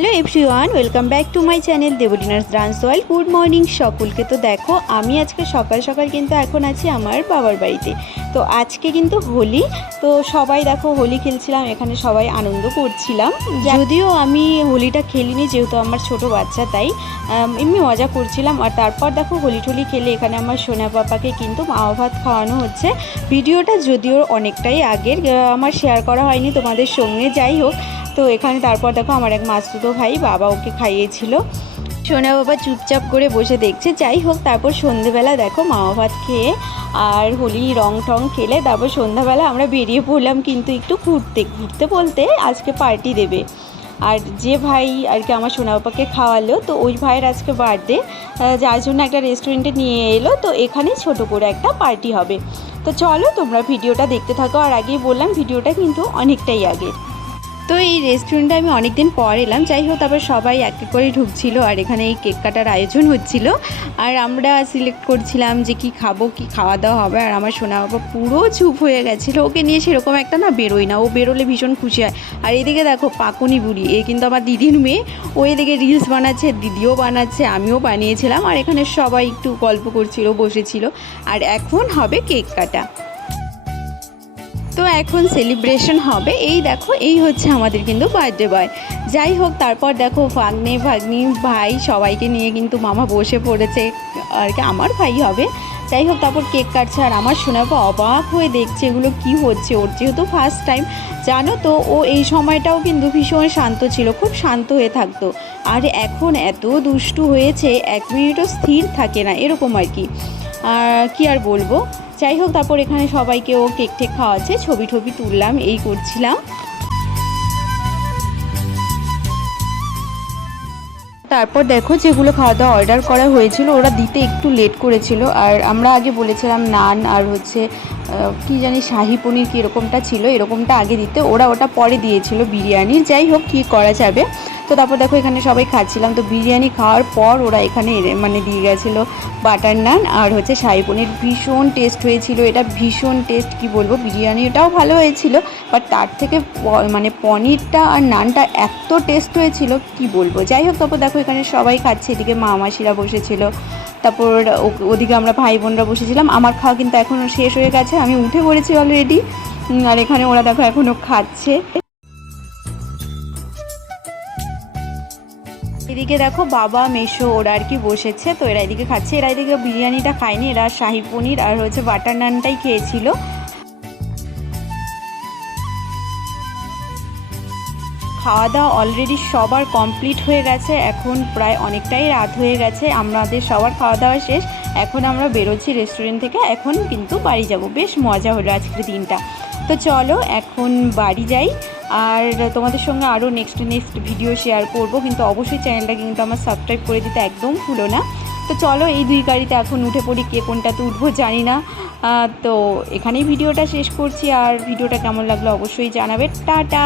Hello everyone, welcome back to my channel দেবলিনাস dance world. Good morning সকলকে। তো দেখো, আমি আজকে সকাল সকাল কিন্তু এখন আছি আমার বাবার বাড়িতে। তো আজকে কিন্তু হোলি, তো সবাই দেখো হোলি খেলছিলাম, এখানে সবাই আনন্দ করছিলাম। যদিও আমি হোলিটা খেলিনি, যেহেতু আমার ছোট বাচ্চা, তাই এমনি মজা করছিলাম। আর তারপর দেখো হোলি টোলি খেলে এখানে আমার সোনা পাপাকে কিন্তু মাওয়া ভাত খাওয়ানো হচ্ছে। ভিডিওটা যদিও অনেকটাই আগের, আমার শেয়ার করা হয়নি তোমাদের সঙ্গে। যাই হোক, তো এখানে তারপর দেখো আমার এক মাসতুতো ভাই বাবা ওকে খাইয়েছিল। সোনা বাবা চুপচাপ করে বসে দেখছে। যাই হোক, তারপর সন্ধেবেলা দেখো মাওয়া ভাত খেয়ে আর হোলি রং টং খেলে তারপর সন্ধ্যাবেলা আমরা বেরিয়ে পড়লাম কিন্তু একটু ঘুরতে বলতে আজকে পার্টি দেবে। আর যে ভাই আর কি আমার সোনা বাবাকে খাওয়ালো, তো ওই ভাইয়ের আজকে বার্থডে, যার জন্য একটা রেস্টুরেন্টে নিয়ে এলো। তো এখানে ছোট করে একটা পার্টি হবে। তো চলো তোমরা ভিডিওটা দেখতে থাকো। আর আগেই বললাম ভিডিওটা কিন্তু অনেকটাই আগের। তো এই রেস্টুরেন্টে আমি অনেক দিন পর এলাম। যাই হোক, তারপর সবাই এক এক করে ঢুকছিল আর এখানে এই কেক কাটার আয়োজন হচ্ছিল। আর আমরা সিলেক্ট করছিলাম যে কি খাবো, কি খাওয়া দাওয়া হবে। আর আমার সোনা বাবা পুরো চুপ হয়ে গেছিলো, ওকে নিয়ে সেরকম একটা না বেরোই না, ও বেরোলে ভীষণ খুশি হয়। আর এদিকে দেখো পাকুনি বুড়ি, এ কিন্তু আমার দিদির মেয়ে, ও এদিকে রিলস বানাচ্ছে, দিদিও বানাচ্ছে, আমিও বানিয়েছিলাম। আর এখানে সবাই একটু গল্প করছিল, বসেছিল। আর এখন হবে কেক কাটা। তো এখন সেলিব্রেশন হবে। এই দেখো, এই হচ্ছে আমাদের কিন্তু বার্থডে বয়। যাই হোক, তারপর দেখো ভাগ্নি ভাই সবাইকে নিয়ে কিন্তু মামা বসে পড়েছে, আর কি আমার ভাই হবে। যাই হোক, তারপর কেক কাটছে আর আমার শোনাবো অবাক হয়ে দেখছে এগুলো কি হচ্ছে। ওর যেহেতু ফার্স্ট টাইম, জানো তো, ও এই সময়টাও কিন্তু ভীষণ শান্ত ছিল, খুব শান্ত হয়ে থাকতো। আর এখন এত দুষ্টু হয়েছে, এক মিনিটও স্থির থাকে না, এরকম আর কি আর বলবো। যাই হোক, তারপর এখানে সবাইকে ও কেক টেক খাওয়াচ্ছে, ছবি টবি তুললাম, এই করছিলাম। তারপর দেখো যেগুলো খাওয়া দাওয়া অর্ডার করা হয়েছিল ওরা দিতে একটু লেট করেছিল। আর আমরা আগে বলেছিলাম নান আর হচ্ছে কি জানি শাহি পনির কি এরকমটা ছিল, এরকমটা আগে দিতে, ওরা ওটা পরে দিয়েছিল বিরিয়ানির। যাই হোক, কী করা যাবে। তো তারপর দেখো এখানে সবাই খাচ্ছিলাম। তো বিরিয়ানি খাওয়ার পর ওরা এখানে মানে দিয়ে গেছিলো বাটার নান আর হচ্ছে শাহি পনির। ভীষণ টেস্ট হয়েছিল, এটা ভীষণ টেস্ট, কি বলবো। বিরিয়ানিটাও ভালো হয়েছিল, বাট তার থেকে মানে পনিরটা আর নানটা এত টেস্ট হয়েছিল কি বলবো। যাই হোক, তারপর দেখো এখানে সবাই খাচ্ছে, এদিকে মা মাসিরা বসেছিল, তারপর ওদিকে আমরা ভাই বোনরা বসেছিলাম। আমার খাওয়া কিন্তু এখনও শেষ হয়ে গেছে, আমি উঠে পড়েছি অলরেডি। আর এখানে ওরা দেখো এখনও খাচ্ছে। এদিকে দেখো বাবা মেশো ওরা আর কি বসেছে, তো এরা এদিকে খাচ্ছে। এরা এদিকে বিরিয়ানিটা খায়নি, এরা শাহি পনির আর হচ্ছে বাটার নানটাই খেয়েছিল। খাওয়া দাওয়া অলরেডি সবার কমপ্লিট হয়ে গেছে, এখন প্রায় অনেকটাই রাত হয়ে গেছে, আমাদের সবার খাওয়া দাওয়া শেষ। এখন আমরা বেরোচ্ছি রেস্টুরেন্ট থেকে, এখন কিন্তু বাড়ি যাব। বেশ মজা হলো আজকের দিনটা। তো চলো এখন বাড়ি যাই। আর তোমাদের সঙ্গে আরও নেক্সট ভিডিও শেয়ার করব, কিন্তু অবশ্যই চ্যানেলটাকে কিন্তু আমার সাবস্ক্রাইব করে দিতে একদম ভুলো না। তো চলো এই দুই গাড়িতে এখন উঠে পড়ি, কে কোনটাতে উঠবো জানি না। তো এখানেই ভিডিওটা শেষ করছি। আর ভিডিওটা কেমন লাগলো অবশ্যই জানাবে। টাটা।